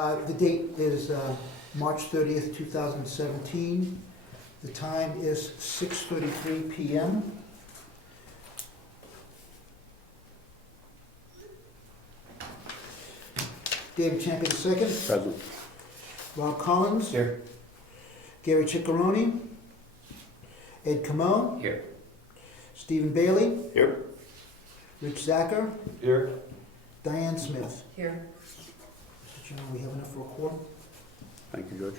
The date is March 30th, 2017. The time is 6:33 p.m. David Champy II. Present. Rob Collins. Here. Geary Ciccarone. Ed Comeau. Here. Stephen Bailey. Here. Rich Zacher. Here. Dianne Smith. Here. Mr. Chairman, we have enough for a quorum? Thank you, George.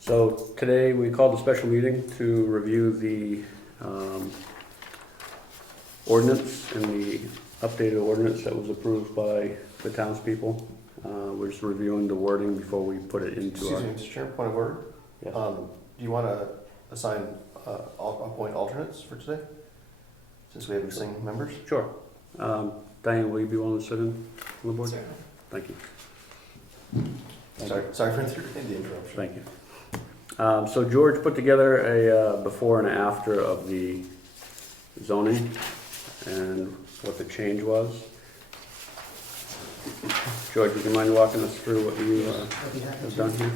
So today we called a special meeting to review the ordinance and the updated ordinance that was approved by the townspeople. We're just reviewing the wording before we put it into Excuse our... me, Mr. Chairman, point of order. Yes. Do you want to assign, appoint alternates for today? Since we have missing members? Sure. Diane, will you be willing to sit in on the board? Certainly. Thank you. Sorry for the interruption. Thank you. So George put together a before and after of the zoning and what the change was. George, would you mind walking us through what you I'd be happy have to. done here?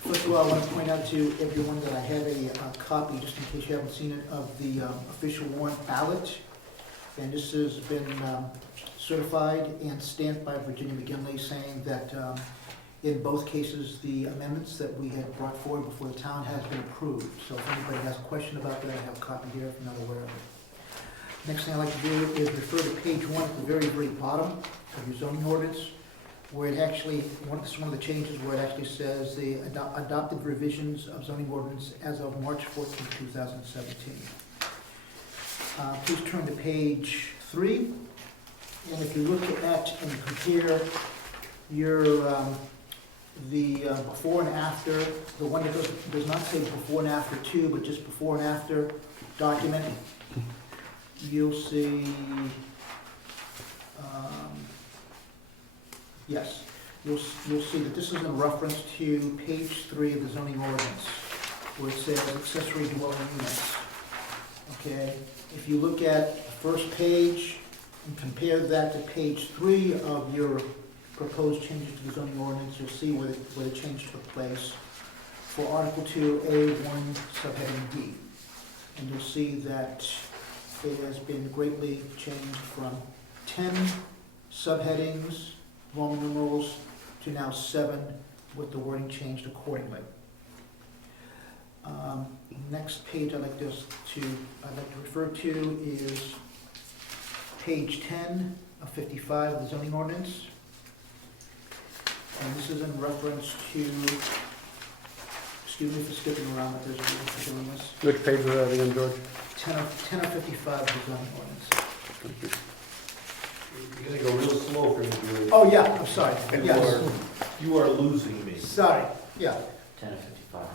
First of all, I want to point out to everyone that I have a copy, just in case you haven't seen it, of the official warrant ballot. And this has been certified and stamped by Virginia McGinley, saying that in both cases, the amendments that we had brought forward before the town has been approved. So if anybody has a question about that, I have a copy here if you're not aware of it. Next thing I'd like to do is refer to page 1 at the very, very bottom of your zoning ordinance, where it actually, this is one of the changes where it actually says the adopted revisions of zoning ordinance as of March 14, 2017. Please turn to page 3, and if you look at and compare your the before and after, the one that does not say before and after 2, but just before and after document, you'll see, yes, you'll see that this is in reference to page 3 of the zoning ordinance, where it says accessory dwelling units. Okay, if you look at the first page and compare that to page 3 of your proposed changes to the zoning ordinance, you'll see where the change took place for Article 2A1 subheading D. And you'll see that it has been greatly changed from 10 subheadings, Roman numerals, to now 7, with the wording changed accordingly. Next page I'd like to refer to is page 10 of 55 of the zoning ordinance. And this is in reference to, excuse me for skipping around, but there's a reason for doing this. Which page was that again, George? 10 of 55 of the zoning ordinance. Thank you. You're gonna go real slow for me, Geary. Oh, yeah, I'm sorry. Yes, You are losing me. sorry, yeah. 10 of 55.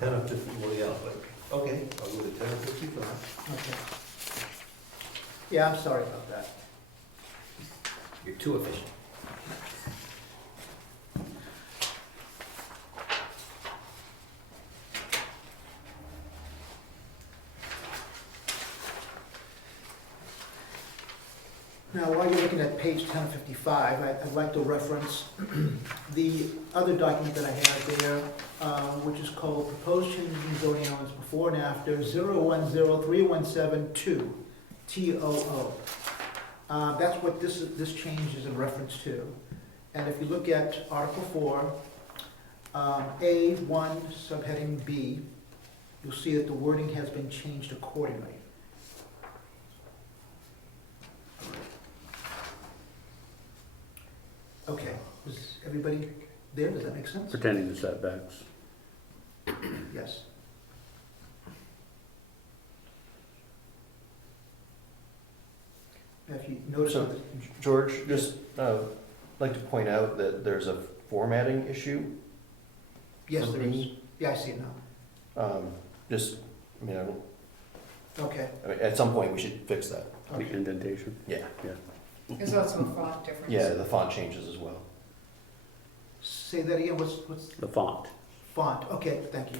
10 of 50, well, yeah, but, okay, I'll go to 10 of 55. Okay. Yeah, I'm sorry about that. You're too efficient. Now, while you're looking at page 1055, I'd like to reference the other document that I have there, which is called Proposed Changes in Zoning Ordinance Before and After 0103172, TOO. That's what this change is in reference to. And if you look at Article 4, A1 subheading B, you'll see that the wording has been changed accordingly. Okay, is everybody there? Does that make sense? Pertaining to setbacks. Yes. If you notice, So, George, just like to point out that there's a formatting issue. yes, for there is. B. Yeah, I see it now. Just, I mean, Okay. at some point we should fix that. The Okay. indentation. Yeah. There's also a font difference. Yeah, the font changes as well. Say that again. What's The font. font? Okay, thank you.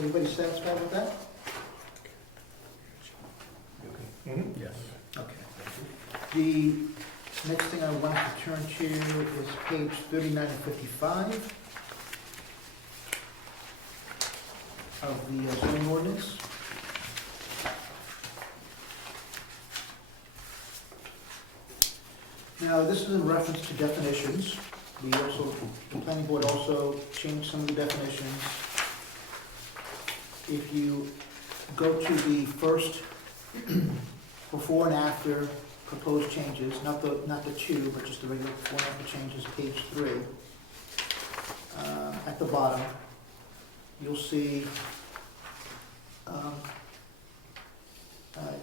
everybody satisfied with that? Mm-hmm. Yes. Okay. The next thing I want to turn to is page 39 and 55 of the zoning ordinance. Now, this is in reference to definitions. We also, the planning board also changed some of the definitions. If you go to the first before and after proposed changes, not the two, but just the regular before and after changes, page 3. At the bottom, you'll see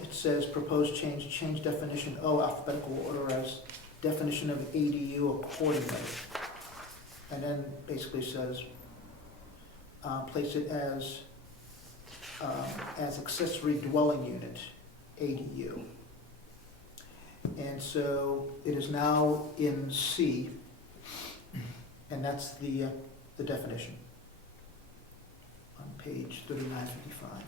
it says proposed change definition O, alphabetical order as definition of ADU accordingly. And then basically says, place it as accessory dwelling unit, ADU. And so it is now in C, and that's the definition on page 3955.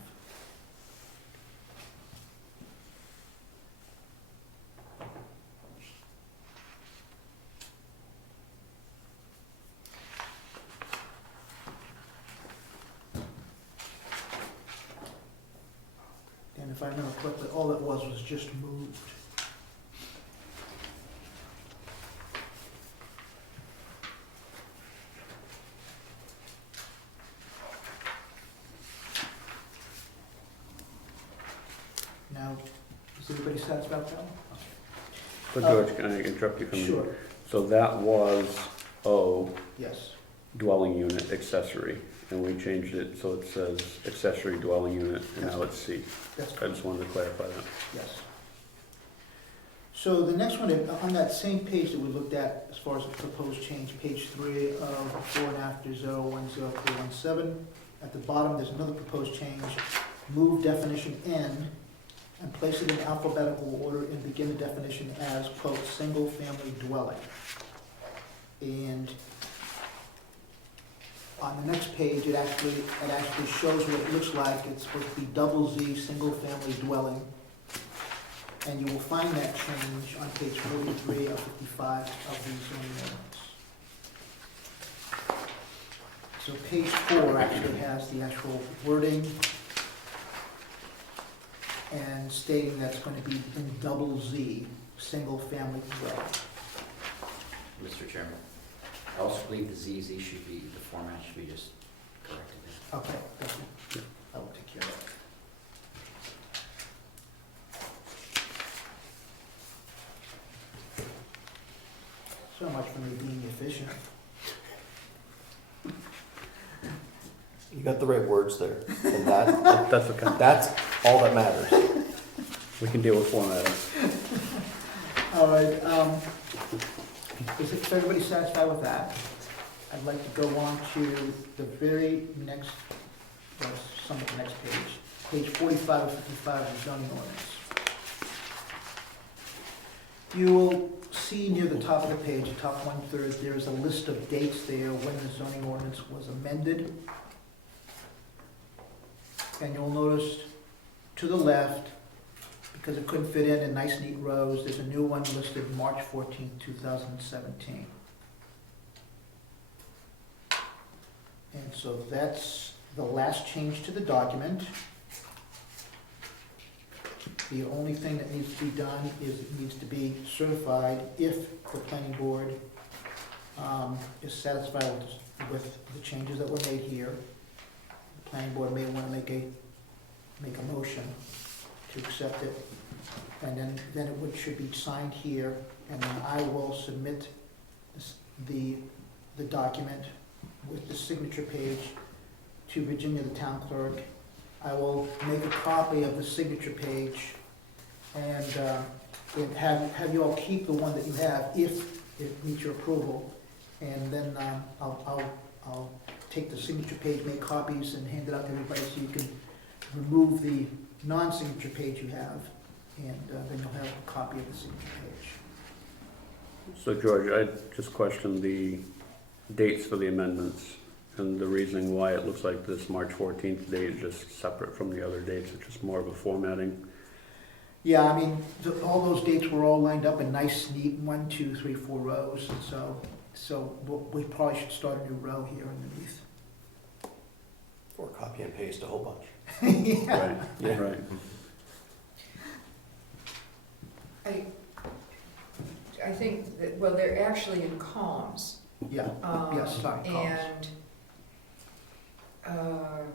And if I remember correctly, all it was just moved. Now, is everybody satisfied with that one? So George, can I interrupt you for a minute? Sure, So that was O, yes, dwelling unit, accessory, and we changed it so it says accessory dwelling unit, and now it's C. that's I correct, just wanted to clarify that. yes. So the next one, on that same page that we looked at, as far as the proposed change, page 3 of before and after 010317, at the bottom, there's another proposed change, move definition N, and place it in alphabetical order and begin the definition as, quote, single-family dwelling. And on the next page, it actually shows what it looks like. It's supposed to be double Z, single-family dwelling. And you will find that change on page 43 of 55 of the zoning ordinance. So page 4 actually has the actual wording and stating that's going to be in double Z, single-family dwelling. Mr. Chairman, I also believe the ZZ should be, the format should be just corrected. Okay, thank you. I will take care of that. So much for me being efficient. You got the right words there, and that, That's okay. that's all that matters. We can deal with formatting. All right, is everybody satisfied with that? I'd like to go on to the very next, well, some of the next page 45 of 55 of the zoning ordinance. You will see near the top of the page, the top 1/3, there is a list of dates there when the zoning ordinance was amended. And you'll notice to the left, because it couldn't fit in nice neat rows, there's a new one listed March 14, 2017. And so that's the last change to the document. The only thing that needs to be done is it needs to be certified if the planning board is satisfied with the changes that were made here. The planning board may want to make a motion to accept it, and then it should be signed here, and then I will submit the document with the signature page to Virginia, the town clerk. I will make a copy of the signature page and have you all keep the one that you have if it meets your approval. And then I'll take the signature page, make copies, and hand it out to everybody so you can remove the non-signature page you have, and then you'll have a copy of the signature page. So George, I just questioned the dates for the amendments. and the reasoning why it looks like this March 14th date is just separate from the other dates. It's just more of a formatting. Yeah, I mean, all those dates were all lined up in nice, neat 1, 2, 3, 4 rows, and so we probably should start a new row here underneath. Or copy and paste a whole bunch. Yeah. Right, Yeah. right. I think that, well, they're actually in columns. Yeah, yes, sorry, columns. And,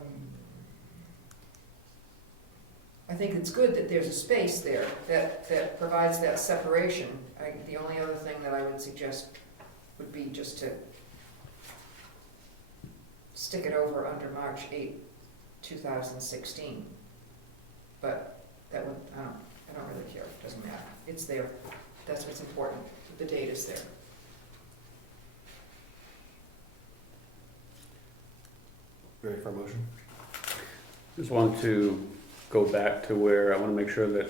I think it's good that there's a space there that provides that separation. The only other thing that I would suggest would be just to stick it over under March 8, 2016. But that would, I don't really care, it doesn't matter. It's there, that's what's important, the date is there. Ready for a motion? Just want to go back to where I want to make sure that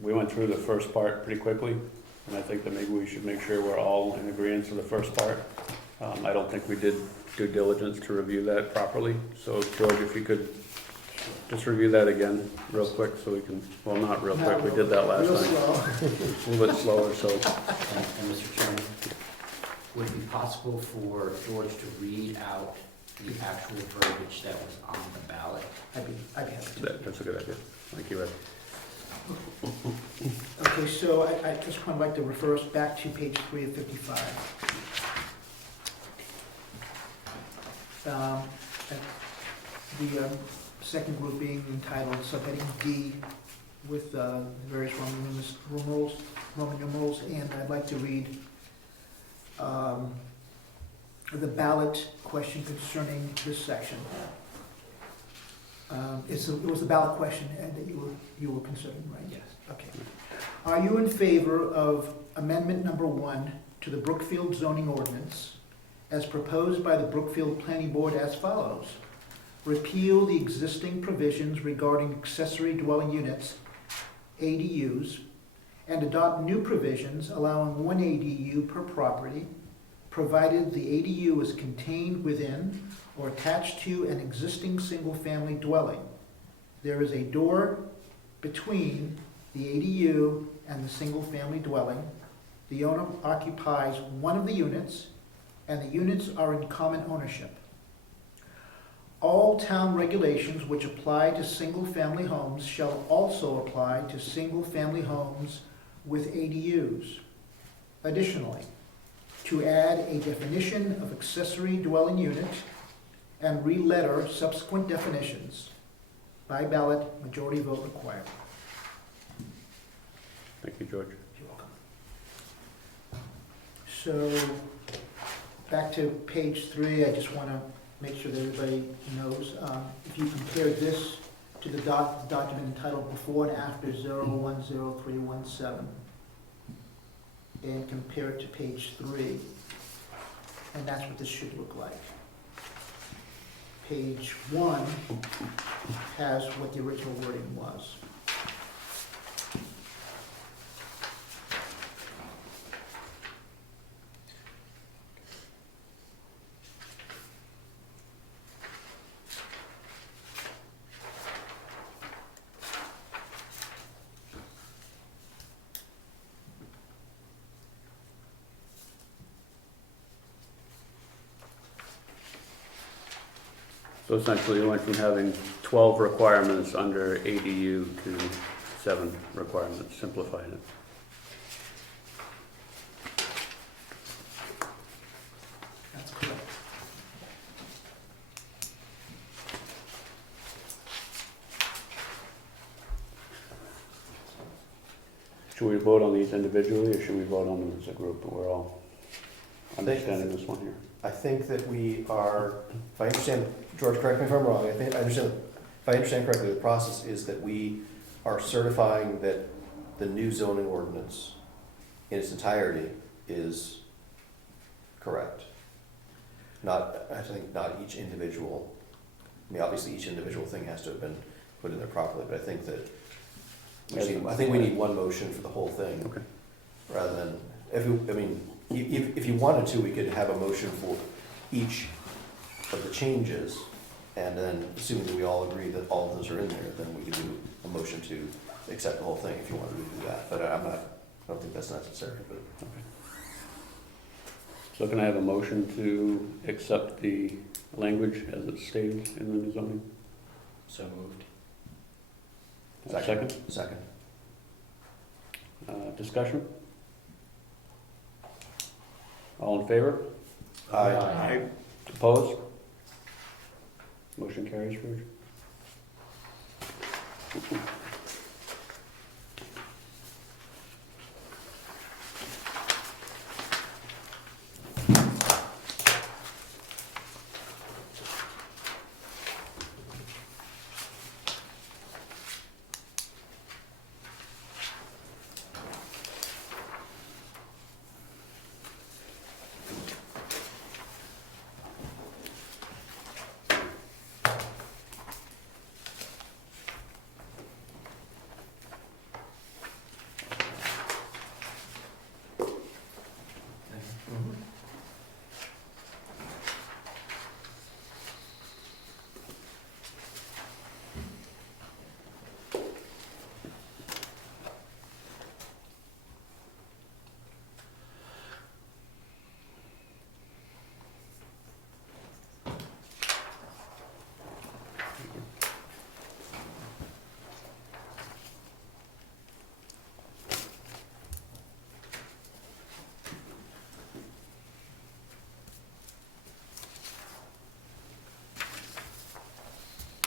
we went through the first part pretty quickly. And I think that maybe we should make sure we're all in agreement for the first part. I don't think we did due diligence to review that properly. So George, if you could just review that again real quick so we can, well, not real quick, we did that last Real time. slow. A little bit slower, so. And Mr. Chairman, would it be possible for George to read out the actual verbiage that was on the ballot? I'd be happy to. That's a good idea. Thank you, Ed. Okay, so I just would like to refer us back to page 3 of 55. The second group being entitled subheading D with various Roman numerals, and I'd like to read the ballot question concerning this section. It was the ballot question, Ed, that you were considering, right? Yes. Okay. Are you in favor of amendment number 1 to the Brookfield zoning ordinance as proposed by the Brookfield Planning Board as follows? Repeal the existing provisions regarding accessory dwelling units, ADUs, and adopt new provisions allowing 1 ADU per property, provided the ADU is contained within or attached to an existing single-family dwelling. There is a door between the ADU and the single-family dwelling. The owner occupies one of the units, and the units are in common ownership. All town regulations which apply to single-family homes shall also apply to single-family homes with ADUs. Additionally, to add a definition of accessory dwelling unit and re-letter subsequent definitions. By ballot, majority vote required. Thank you, George. You're welcome. So, back to page 3, I just want to make sure that everybody knows. If you compare this to the document entitled Before and After 010317, and compare it to page 3, and that's what this should look like. Page 1 has what the original wording was. So essentially, we went from having 12 requirements under ADU to 7 requirements, simplifying it. That's correct. Should we vote on these individually, or should we vote on them as a group, and we're all understanding this one here? I think that we are, if I understand, George, correct me if I'm wrong, if I understand correctly, the process is that we are certifying that the new zoning ordinance in its entirety is correct. Not, I think not each individual, I mean, obviously each individual thing has to have been put in there properly, but I think that, we need one motion for the whole thing. Okay. Rather than, if you wanted to, we could have a motion for each of the changes, and then assuming that we all agree that all of those are in there, then we could do a motion to accept the whole thing if you wanted to do that. But I don't think that's necessary, but. So can I have a motion to accept the language as it's stated in the new zoning? So moved. Second? Second. Discussion? All in favor? Aye. Opposed? Motion carries, George.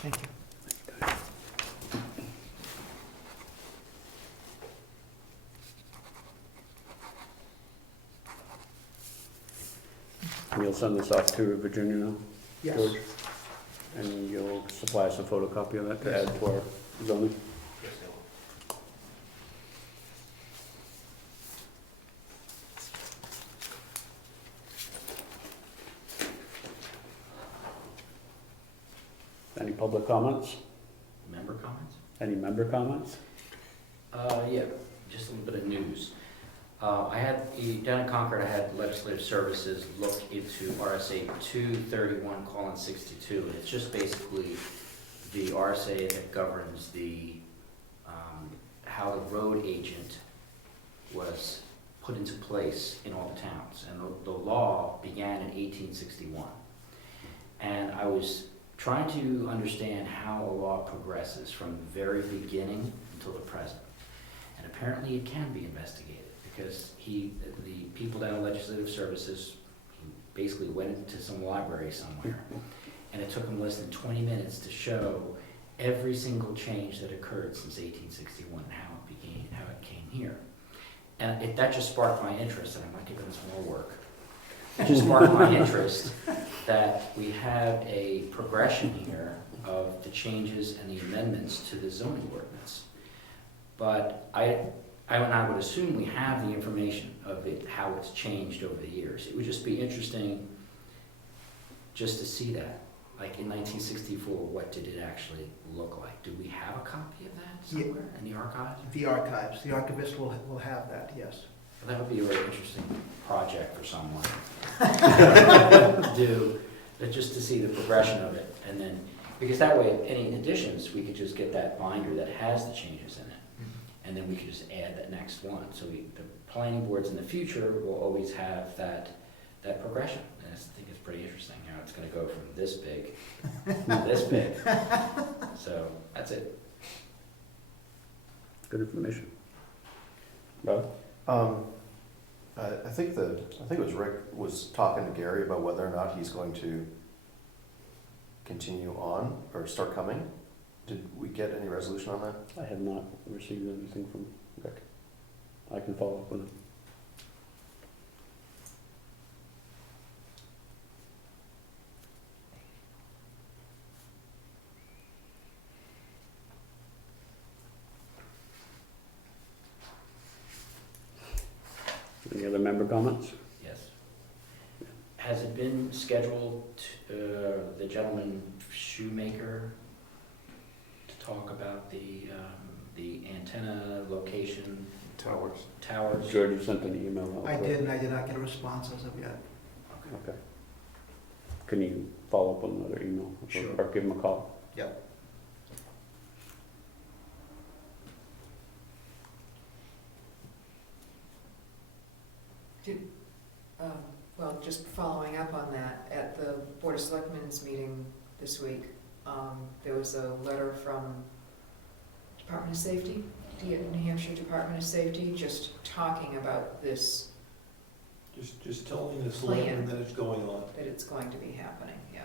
Thank you. And you'll send this off to Virginia now, Yes. George? And you'll supply us a photocopy of that to add to our zoning? Yes, I will. Any public comments? Member comments? Any member comments? Yeah, just a little bit of news. I had, down in Concord, I had Legislative Services look into RSA 231:62, and it's just basically the RSA that governs the, how the road agent was put into place in all the towns. And the law began in 1861. And I was trying to understand how a law progresses from the very beginning until the present. And apparently it can be investigated, because the people down in Legislative Services, he basically went into some library somewhere, and it took him less than 20 minutes to show every single change that occurred since 1861 and how it came here. And that just sparked my interest, and I might give him some more work. It just sparked my interest that we have a progression here of the changes and the amendments to the zoning ordinance. But I would assume we have the information of it, how it's changed over the years. It would just be interesting just to see that. Like in 1964, what did it actually look like? Do we have a copy of that somewhere in the archives? The archives, the archivist will have that, yes. Well, that would be a very interesting project for someone to do, just to see the progression of it. And then, because that way, any additions, we could just get that binder that has the changes in it. And then we could just add that next one. So the planning boards in the future will always have that progression. And I think it's pretty interesting how it's gonna go from this big to this big. So, that's it. Good information. Rob? I think it was Rick was talking to Gary about whether or not he's going to continue on or start coming. Did we get any resolution on that? I have not received anything from Rick. I can follow up with him. Any other member comments? Yes. Has it been scheduled, the gentleman shoemaker to talk about the antenna location? Towers. Towers? George, you sent an email out. I did, and I did not get a response as of yet. Okay. Okay. can you follow up with another email? Sure. Or give them a call? Yep. Well, just following up on that, at the Board of Selectmen's meeting this week, there was a letter from Department of Safety, New Hampshire Department of Safety, just talking about this, Just telling the selectmen that it's going on. that it's going to be happening, yeah,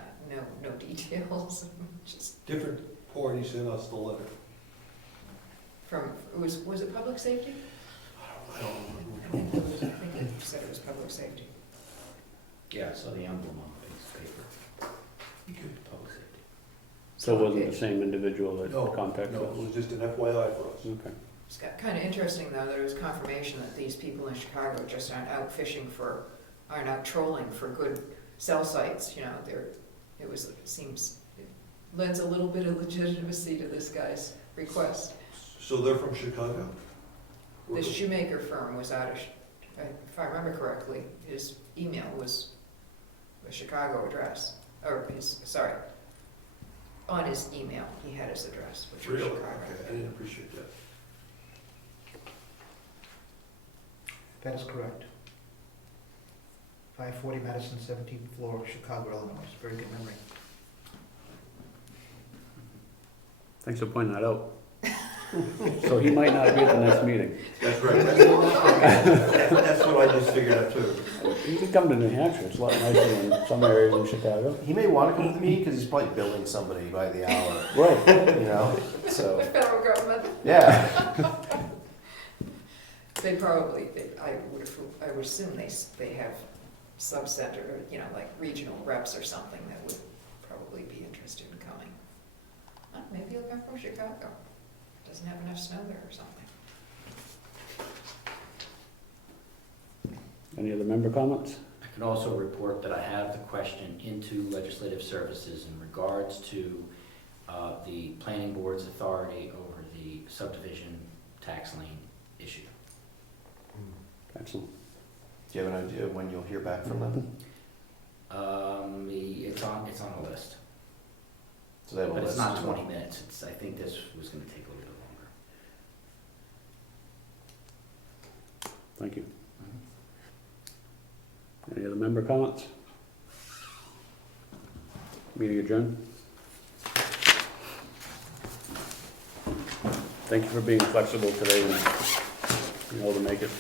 no details, just Different party sent us the letter. from, was it public safety? I don't remember. I think it said it was public safety. Yeah, I saw the emblem on the piece of paper, Okay. public safety. So it wasn't the same individual that No, contacted no, us? it was just an FYI for us. Okay. It's kind of interesting, though, that it was confirmation that these people in Chicago just aren't out fishing for, aren't out trolling for good cell sites, you know, it lends a little bit of legitimacy to this guy's request. So they're from Chicago? This shoemaker firm was out of, if I remember correctly, his email was a Chicago address, or on his email, he had his address, which was Really? Chicago. Okay, I didn't appreciate that. That is correct. 540 Madison, 17th floor, Chicago, Illinois. Very good memory. Thanks for pointing that out. So he might not be at the next meeting. That's right. That's what I just figured out too. He could come to New Hampshire, it's a lot nicer than some areas in Chicago. He may want to come with me because he's probably billing somebody by the hour, Right. you know, so, The federal government. yeah. They probably, I would assume they have sub-center, or, you know, like regional reps or something that would probably be interested in coming. Maybe he'll come from Chicago. Doesn't have enough snow there or something. Any other member comments? I can also report that I have the question into Legislative Services in regards to the planning board's authority over the subdivision tax lien issue. Excellent. Do you have an idea of when you'll hear back from them? It's on the list, So they have a but it's list not as well. 20 minutes. I think this was gonna take a little bit longer. Thank you. Any other member comments? Meeting adjourned. Thank you for being flexible today and being able to make it.